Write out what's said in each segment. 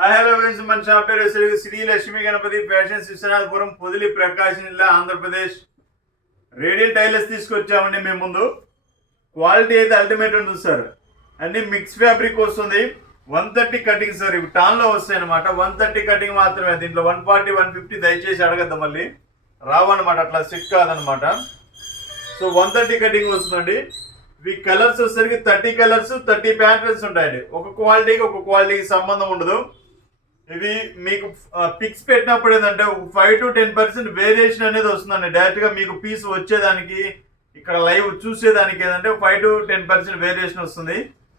Hello friends, మన shop పేరు Shri Lakshmi Ganapati fashions, Viswanathapuram, Podili, ప్రకాశం జిల్లా, ఆంధ్రప్రదేశ్. రేడియల్ టైలర్స్ తీసుకొచ్చామండి మేము ముందు. క్వాలిటీ అయితే అల్టిమేట్ ఉంటుంది సార్. అన్ని మిక్స్ ఫ్యాబ్రిక్ వస్తుంది. 130 కటింగ్ సార్. ఇవి టాన్లో వస్తాయి అనమాట. 130 కటింగ్ మాత్రమే. దీంట్లో 140, 150 దయచేసి అడగద్దు, మళ్ళీ రావన్నమాట, అట్లా సిక్ కాదనమాట. సో 130 కటింగ్ వస్తుందండి. ఇవి కలర్స్ వచ్చేసరికి 30 కలర్స్, 30 ప్యాటర్న్స్ ఉంటాయండి. ఒక క్వాలిటీకి సంబంధం ఉండదు. ఇవి మీకు పిక్స్ పెట్టినప్పుడు ఏంటంటే 5 to 10% వేరియేషన్ అనేది వస్తుందండి. డైరెక్ట్గా మీకు పీస్ వచ్చేదానికి, ఇక్కడ లైవ్ చూసేదానికి ఏంటంటే 5 to 10% వేరియేషన్ వస్తుంది.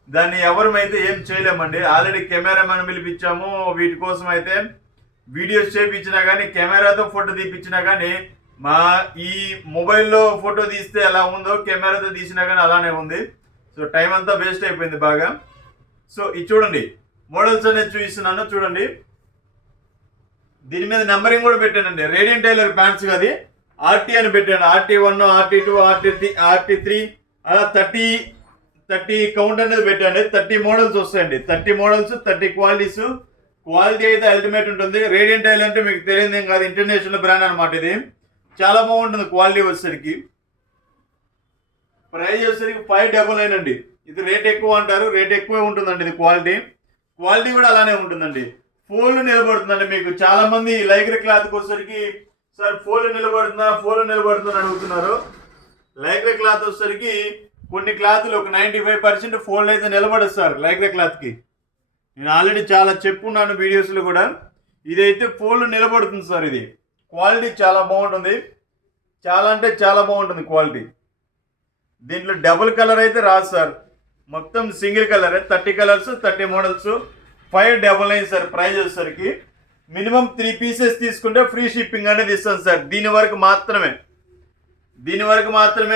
దాన్ని ఎవరమైతే ఏం చేయలేమండి. ఆల్రెడీ కెమెరామెన్ పిలిపించాము. వీటి కోసం అయితే వీడియోస్ చేయించినా కానీ, కెమెరాతో ఫోటో తీపించినా కానీ, మా ఈ మొబైల్లో ఫోటో తీస్తే ఎలా ఉందో కెమెరాతో తీసినా కానీ అలానే ఉంది. సో టైం అంతా వేస్ట్ అయిపోయింది బాగా. సో ఇది చూడండి, మోడల్స్ అనేది చూపిస్తున్నాను చూడండి. దీని మీద నెంబరింగ్ కూడా పెట్టానండి. రేడియన్ టైలర్ ప్యాంట్స్ అది ఆర్టీ అని పెట్టాను. RT1, RT2, RT3 అలా 30 కౌంట్ అనేది పెట్టండి. 30 మోడల్స్ వస్తాయండి. 30 మోడల్స్, 30 క్వాలిటీస్. క్వాలిటీ అయితే అల్టిమేట్ ఉంటుంది. రేడియన్ టైలర్ అంటే మీకు తెలియదు ఏం కాదు, ఇంటర్నేషనల్ బ్రాండ్ అనమాట. ఇది చాలా బాగుంటుంది. క్వాలిటీ వచ్చేసరికి ప్రైస్ వచ్చేసరికి 599 అండి. ఇది రేట్ ఎక్కువ అంటారు, రేట్ ఎక్కువే ఉంటుందండి. ఇది క్వాలిటీ కూడా అలానే ఉంటుందండి. ఫోల్డ్ నిలబడుతుందండి. మీకు చాలా మంది లైక్ర క్లాత్కి వచ్చేసరికి సార్ ఫోల్డ్ నిలబడుతుందని అడుగుతున్నారు. లైక్ర క్లాత్ వచ్చేసరికి కొన్ని క్లాత్లు ఒక 95% ఫోల్డ్ అయితే నిలబడదు సార్. లైక్ర క్లాత్కి నేను ఆల్రెడీ చాలా చెప్పున్నాను వీడియోస్లో కూడా. ఇదైతే ఫోల్డ్ నిలబడుతుంది సార్. ఇది క్వాలిటీ చాలా బాగుంటుంది. చాలా అంటే చాలా బాగుంటుంది క్వాలిటీ. దీంట్లో డబుల్ కలర్ అయితే రాదు సార్. మొత్తం single colour. 30 colours, 30 models, 599 sir. Price వచ్చేసరికి మినిమం 3 పీసెస్ తీసుకుంటే ఫ్రీ షిప్పింగ్ అనేది ఇస్తాను సార్. దీని వరకు మాత్రమే.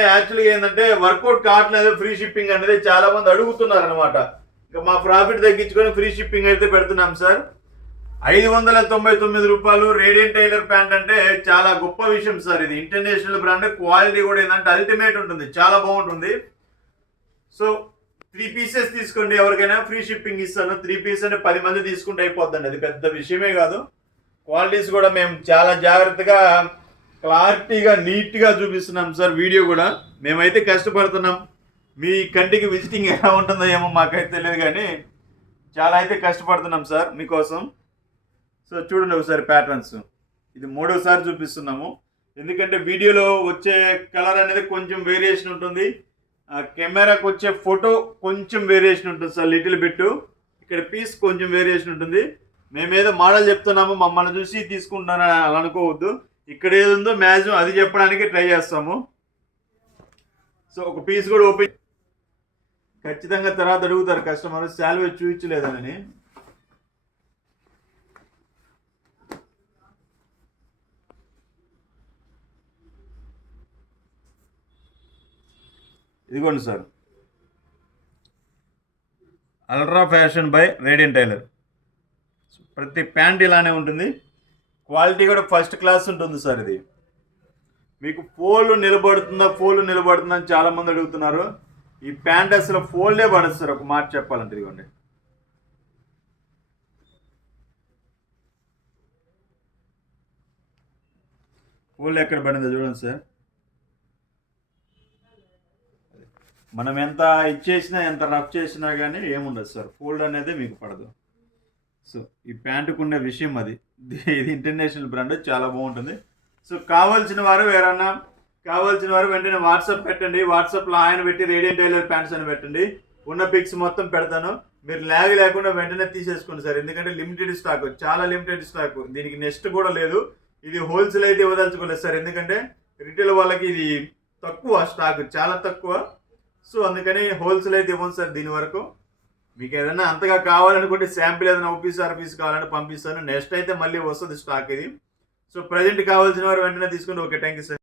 యాక్చువల్గా ఏంటంటే వర్కౌట్ కావట్లేదు ఫ్రీ షిప్పింగ్ అనేది. చాలా మంది అడుగుతున్నారు అనమాట. ఇంకా మా ప్రాఫిట్ తగ్గించుకొని ఫ్రీ షిప్పింగ్ అయితే పెడుతున్నాం సార్. 599 రూపాయలు. రేడియన్ టైలర్ ప్యాంట్ అంటే చాలా గొప్ప విషయం సార్. ఇది ఇంటర్నేషనల్ బ్రాండ్. క్వాలిటీ కూడా ఏంటంటే అల్టిమేట్ ఉంటుంది, చాలా బాగుంటుంది. సో 3 పీసెస్ తీసుకోండి. ఎవరికైనా ఫ్రీ షిప్పింగ్ ఇస్తాను. 3 పీస్ అంటే 10 మంది తీసుకుంటే అయిపోద్దండి. అది పెద్ద విషయమే కాదు. క్వాలిటీస్ కూడా మేము చాలా జాగ్రత్తగా, క్లారిటీగా, నీట్గా చూపిస్తున్నాం సార్. వీడియో కూడా మేమైతే కష్టపడుతున్నాం. మీ కంటికి విజిటింగ్ ఎలా ఉంటుందో ఏమో మాకైతే తెలియదు, కానీ చాలా అయితే కష్టపడుతున్నాం సార్ మీకోసం. సో చూడండి ఒకసారి ప్యాటర్న్స్. ఇది 3వసారి చూపిస్తున్నాము. ఎందుకంటే వీడియోలో వచ్చే కలర్ అనేది కొంచెం వేరియేషన్ ఉంటుంది. కెమెరాకి వచ్చే ఫోటో కొంచెం వేరియేషన్ ఉంటుంది సార్, లిటిల్ బిట్. ఇక్కడ పీస్ కొంచెం వేరియేషన్ ఉంటుంది. మేమేదో మోడల్ చెప్తున్నాము, మమ్మల్ని చూసి తీసుకుంటున్నారని అలా అనుకోవద్దు. ఇక్కడ ఏది ఉందో మ్యాక్సిమం అది చెప్పడానికి ట్రై చేస్తాము. సో ఒక పీస్ కూడా ఓపెన్ ఖచ్చితంగా తర్వాత అడుగుతారు కస్టమర్, శాలరీ చూపించలేదని. ఇదిగోండి sir, ultra fashion by Radian tailor. ప్రతి ప్యాంట్ ఇలానే ఉంటుంది. క్వాలిటీ కూడా ఫస్ట్ క్లాస్ ఉంటుంది సార్. ఇది మీకు ఫోల్డ్ నిలబడుతుందా అని చాలామంది అడుగుతున్నారు. ఈ ప్యాంట్ అసలు ఫోల్డే పడదు సార్, ఒక మాట చెప్పాలంటే. ఇదిగోండి, ఫోల్డ్ ఎక్కడ పడిందో చూడండి సార్. మనం ఎంత ఇచ్చేసినా, ఎంత రఫ్ చేసినా కానీ ఏముండదు సార్. ఫోల్డ్ అనేది మీకు పడదు. సో ఈ ప్యాంటుకు ఉండే విషయం అది. ఇది ఇంటర్నేషనల్ బ్రాండ్, చాలా బాగుంటుంది. సో కావాల్సిన వారు వెంటనే వాట్సాప్ పెట్టండి. వాట్సాప్లో ఆయన పెట్టి రేడియన్ టైలర్ ప్యాంట్స్ అని పెట్టండి. ఉన్న పిక్స్ మొత్తం పెడతాను. మీరు ల్యాగ్ లేకుండా వెంటనే తీసేసుకోండి సార్. ఎందుకంటే లిమిటెడ్ స్టాక్, చాలా లిమిటెడ్ స్టాక్. దీనికి నెక్స్ట్ కూడా లేదు. ఇది హోల్సేల్ అయితే ఇవ్వదలుచుకోలేదు సార్. ఎందుకంటే రిటైల్ వాళ్ళకి ఇది తక్కువ స్టాక్, చాలా తక్కువ. సో అందుకని హోల్సేల్ అయితే ఇవ్వండి సార్. దీని వరకు మీకు ఏదైనా అంతగా కావాలనుకుంటే శాంపిల్ ఏదైనా ఆఫీస్ కావాలంటే పంపిస్తాను. నెక్స్ట్ అయితే మళ్ళీ వస్తుంది స్టాక్ ఇది. సో ప్రజెంట్ కావాల్సిన వారు వెంటనే తీసుకుని. Okay, thank you sir.